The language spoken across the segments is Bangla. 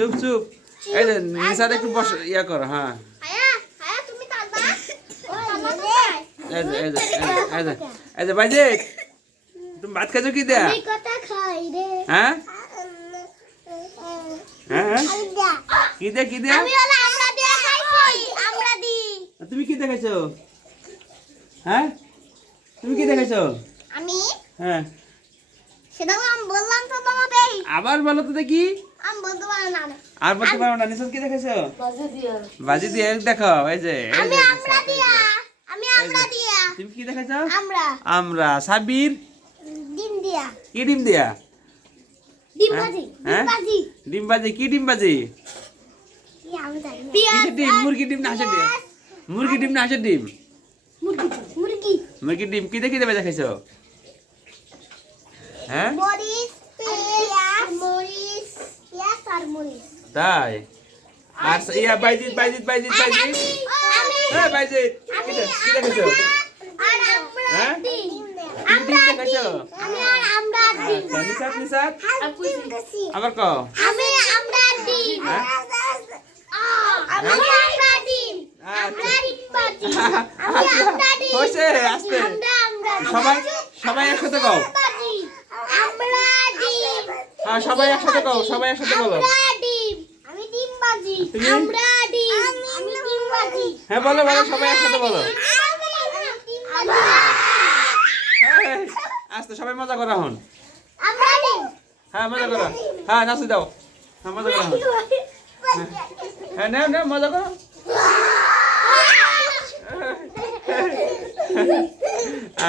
চুপ চুপ। এই যে নিশাদ একটু বস ইয়া করো হ্যাঁ। তুমি কাঁদবা কাঁদবা কোথায় এই যে এই যে এই যে, এই যে এই যে বাইজে তুমি ভাত খাইছো কি দেয়া? হ্যাঁ? হ্যাঁ হ্যাঁ? কি দে কি দেয়া? আমি হলো আমরা দিয়ে খাইছি। আমরা দি। তুমি কি দেখাইছো হ্যাঁ? তুমি কি দেখাইছো আমি? হ্যাঁ। সেটা তো আমি বললাম তো তোমাকে আবার বলো তো দেখি। আর বলতে পারো না। নিশাদ কি দেখাইছো বাজি দিয়ে। দেখো এই যে আমি আমরা দিয়া আমি আমরা দিয়া। তুমি কি দেখাইছো? আমরা। আমরা। সাবির? ডিম দিয়া। কি ডিম দিয়া? ডিম হ্যাঁ? ভাজি হ্যাঁ? ডিম ভাজি। ডিম বাজি কি ডিম বাজি কি আমি জানি না। ডিম? মুরগি ডিম না হাঁসের ডিম? মুরগি ডিম না হাঁসের ডিম? মুরগি মুরগি। মুরগি ডিম কি দেখি দেবে দেখাইছো? হ্যাঁ? মরিচ পেঁয়াজ মরিচ পেঁয়াজ আর মরিচ তাই? আর ইয়া বাইজিত বাইজিত আমি হ্যাঁ বাইজিত কি দে- কি দেখাইছো আর আমরা হ্যাঁ? আবার কও? আমি আমরা ডিম? আমি আমরা ডিম আমরা ডিম আমি আমরা ডিম আস্তে। সবাই সবাই একসাথে কও। ভাজি আমরা ডিম হ্যাঁ সবাই একসাথে কও সবাই একসাথে বলো। হ্যাঁ বলো বলো সবাই একসাথে বলো। আমরা হ্যাঁ, আস্তে সবাই মজা করা হন হ্যাঁ মজা করো। হ্যাঁ নাচি দাও। হ্যাঁ মজা করা হ্যাঁ নাও নাও মজা করো।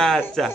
আচ্ছা